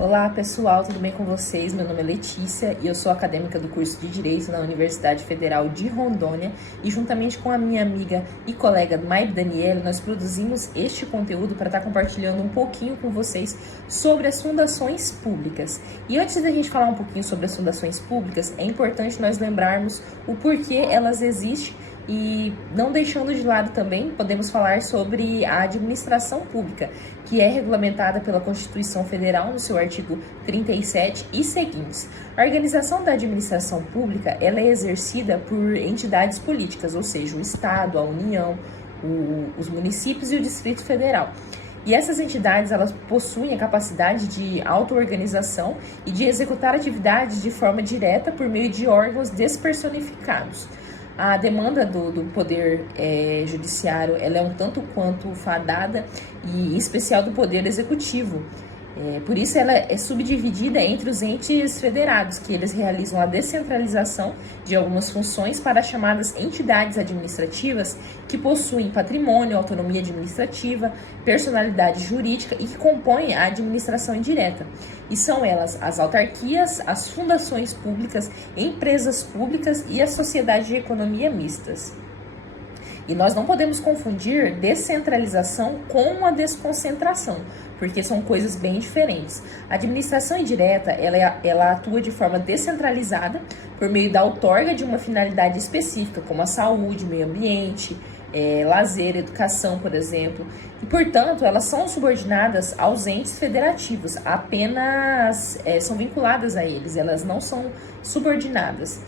Olá pessoal, tudo bem com vocês? Meu nome é Letícia e eu sou acadêmica do curso de Direito na Universidade Federal de Rondônia e juntamente com a minha amiga e colega Maib Daniele, nós produzimos este conteúdo para estar compartilhando um pouquinho com vocês sobre as fundações públicas. E antes da gente falar um pouquinho sobre as fundações públicas, é importante nós lembrarmos o porquê elas existem. E não deixando de lado também, podemos falar sobre a administração pública, que é regulamentada pela Constituição Federal no seu artigo 37 e seguintes. A organização da administração pública ela é exercida por entidades políticas, ou seja, o Estado, a União, os municípios e o Distrito Federal. E essas entidades elas possuem a capacidade de auto-organização e de executar atividades de forma direta por meio de órgãos despersonificados. A demanda do poder judiciário ela é um tanto quanto fadada e em especial do poder executivo. Por isso ela é subdividida entre os entes federados, que eles realizam a descentralização de algumas funções para as chamadas entidades administrativas que possuem patrimônio, autonomia administrativa, personalidade jurídica e que compõem a administração indireta. E são elas as autarquias, as fundações públicas, empresas públicas e a sociedade de economia mistas. E nós não podemos confundir descentralização com a desconcentração, porque são coisas bem diferentes. A administração indireta, ela atua de forma descentralizada por meio da outorga de uma finalidade específica, como a saúde, meio ambiente, lazer, educação, por exemplo. E, portanto, elas são subordinadas aos entes federativos, apenas são vinculadas a eles, elas não são subordinadas.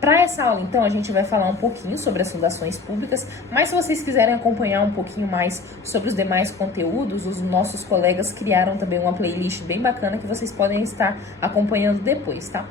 Para essa aula, então, a gente vai falar um pouquinho sobre as fundações públicas, mas se vocês quiserem acompanhar um pouquinho mais sobre os demais conteúdos, os nossos colegas criaram também uma playlist bem bacana que vocês podem estar acompanhando depois, tá?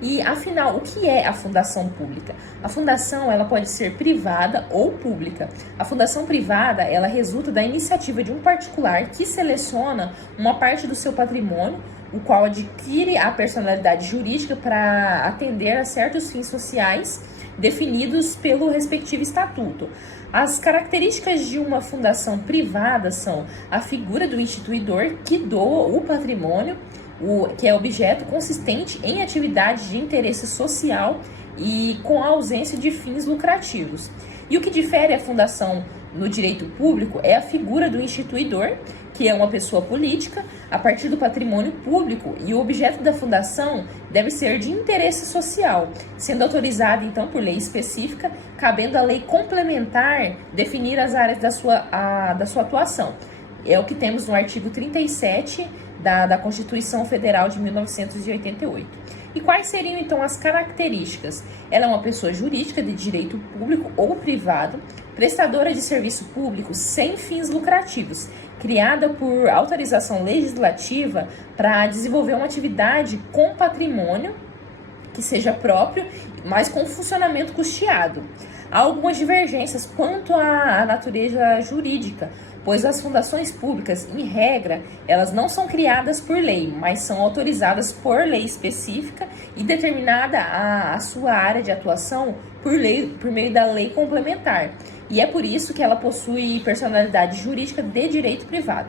E, afinal, o que é a fundação pública? A fundação, ela pode ser privada ou pública. A fundação privada, ela resulta da iniciativa de um particular que seleciona uma parte do seu patrimônio, o qual adquire a personalidade jurídica para atender a certos fins sociais definidos pelo respectivo estatuto. As características de uma fundação privada são a figura do instituidor que doa o patrimônio, que é objeto consistente em atividade de interesse social e com a ausência de fins lucrativos. E o que difere a fundação no direito público é a figura do instituidor, que é uma pessoa política, a partir do patrimônio público, e o objeto da fundação deve ser de interesse social, sendo autorizado, então, por lei específica, cabendo à lei complementar definir as áreas da sua atuação. É o que temos no artigo 37 da Constituição Federal de 1988. E quais seriam, então, as características? Ela é uma pessoa jurídica de direito público ou privado, prestadora de serviço público sem fins lucrativos, criada por autorização legislativa para desenvolver uma atividade com patrimônio que seja próprio, mas com funcionamento custeado. Há algumas divergências quanto à natureza jurídica, pois as fundações públicas, em regra, elas não são criadas por lei, mas são autorizadas por lei específica e determinada a sua área de atuação por meio da lei complementar. E é por isso que ela possui personalidade jurídica de direito privado.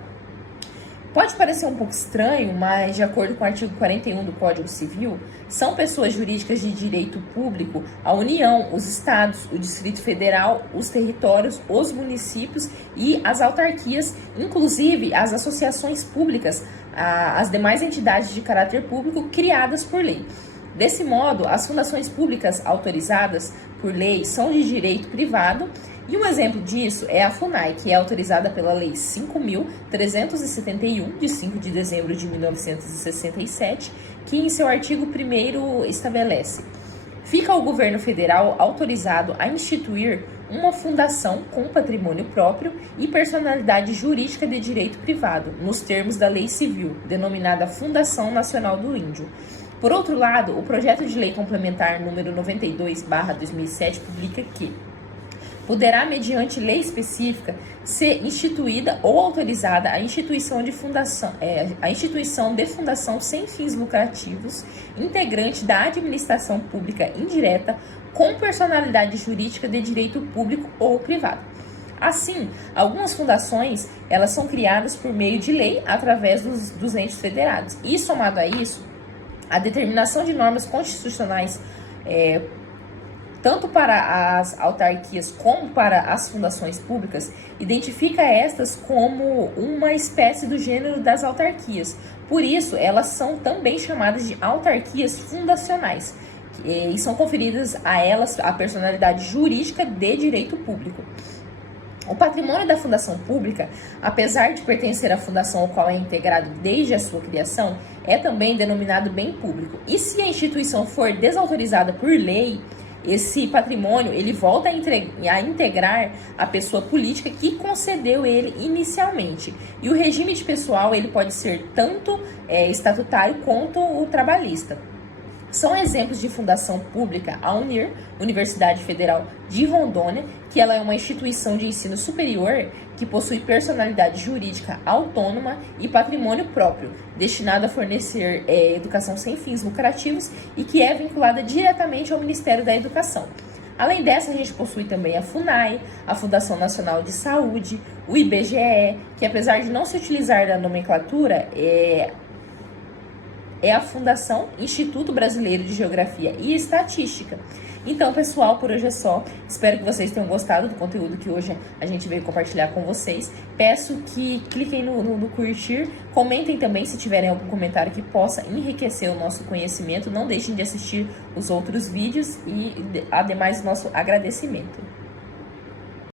Pode parecer um pouco estranho, mas de acordo com o artigo 41 do Código Civil, são pessoas jurídicas de direito público a União, os estados, o Distrito Federal, os territórios, os municípios e as autarquias, inclusive as associações públicas, as demais entidades de caráter público criadas por lei. Desse modo, as fundações públicas autorizadas por lei são de direito privado. E um exemplo disso é a FUNAI, que é autorizada pela Lei 5.371, de 5 de dezembro de 1967, que em seu artigo 1º estabelece: fica o governo federal autorizado a instituir uma fundação com patrimônio próprio e personalidade jurídica de direito privado, nos termos da Lei Civil, denominada Fundação Nacional do Índio. Por outro lado, o projeto de lei complementar número 92/2007 publica que poderá, mediante lei específica, ser instituída ou autorizada a instituição de fundação sem fins lucrativos, integrante da administração pública indireta, com personalidade jurídica de direito público ou privado. Assim, algumas fundações, elas são criadas por meio de lei através dos entes federados. E somado a isso, a determinação de normas constitucionais, tanto para as autarquias como para as fundações públicas, identifica estas como uma espécie do gênero das autarquias. Por isso, elas são também chamadas de autarquias fundacionais, e são conferidas a elas a personalidade jurídica de direito público. O patrimônio da fundação pública, apesar de pertencer à fundação ao qual é integrado desde a sua criação, é também denominado bem público. E se a instituição for desautorizada por lei, esse patrimônio ele volta a integrar a pessoa política que concedeu ele inicialmente. E o regime de pessoal ele pode ser tanto estatutário quanto o trabalhista. São exemplos de fundação pública a UNIR, Universidade Federal de Rondônia, que ela é uma instituição de ensino superior que possui personalidade jurídica autônoma e patrimônio próprio, destinado a fornecer educação sem fins lucrativos e que é vinculada diretamente ao Ministério da Educação. Além dessa, a gente possui também a FUNAI, a Fundação Nacional de Saúde, o IBGE, que apesar de não se utilizar da nomenclatura, é a Fundação Instituto Brasileiro de Geografia e Estatística. Então, pessoal, por hoje é só. Espero que vocês tenham gostado do conteúdo que hoje a gente veio compartilhar com vocês. Peço que cliquem no curtir, comentem também se tiverem algum comentário que possa enriquecer o nosso conhecimento. Não deixem de assistir os outros vídeos e, ademais, nosso agradecimento.